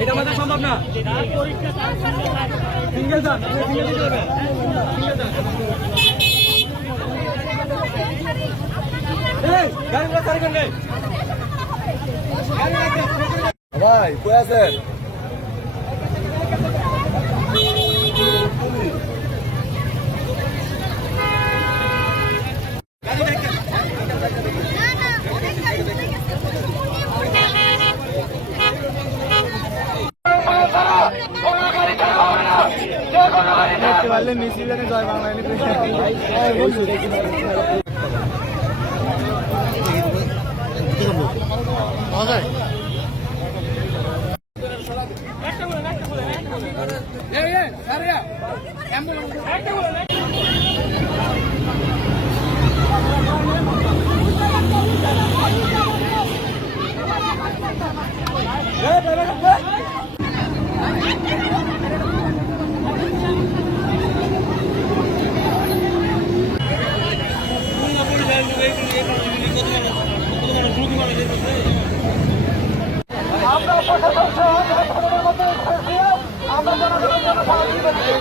এটা আমাদের সম্ভব না। সিঙ্গেল যান সিঙ্গেল দিতে সিঙ্গেল যান এই গাড়িগুলো সারি কোন ভাই কই আছেন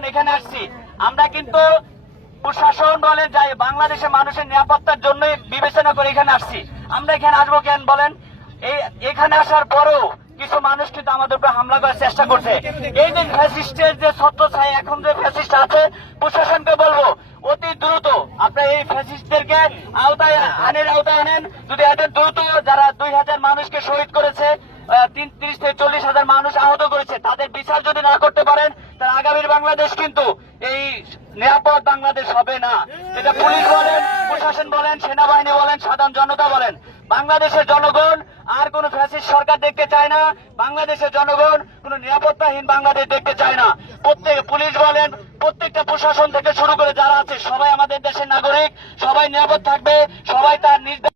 যখন এখানে আসছি। আমরা কিন্তু প্রশাসন বলে যাই বাংলাদেশের মানুষের নিরাপত্তার জন্য বিবেচনা করে এখানে আসছি। আমরা এখানে আসব কেন বলেন? এখানে আসার পরেও কিছু মানুষ কিন্তু আমাদের উপরে হামলা করার চেষ্টা করছে। এই যে ফ্যাসিস্টের যে ছত্র ছায় এখন যে ফ্যাসিস্ট আছে, প্রশাসনকে বলব, অতি দ্রুত আপনার এই ফ্যাসিস্টদেরকে আওতায় আইনের আওতায় আনেন। যদি এদের দ্রুত যারা দুই হাজার মানুষকে শহীদ করেছে তিন, তিরিশ থেকে চল্লিশ হাজার মানুষ আহত করেছে, তাদের বিচার যদি না করতে পারেন তাহলে আগামীর বাংলাদেশ কিন্তু এই নিরাপদ বাংলাদেশ হবে না। এটা পুলিশ বলেন, প্রশাসন বলেন, সেনাবাহিনী বলেন, সাধারণ জনতা বলেন। বাংলাদেশের জনগণ আর কোন ফ্যাসিস্ট সরকার দেখতে চায় না। বাংলাদেশের জনগণ কোন নিরাপত্তাহীন বাংলাদেশ দেখতে চায় না। প্রত্যেক পুলিশ বলেন, প্রত্যেকটা প্রশাসন থেকে শুরু করে যারা আছে, সবাই আমাদের দেশের নাগরিক, সবাই নিরাপদ থাকবে, সবাই তার নিজ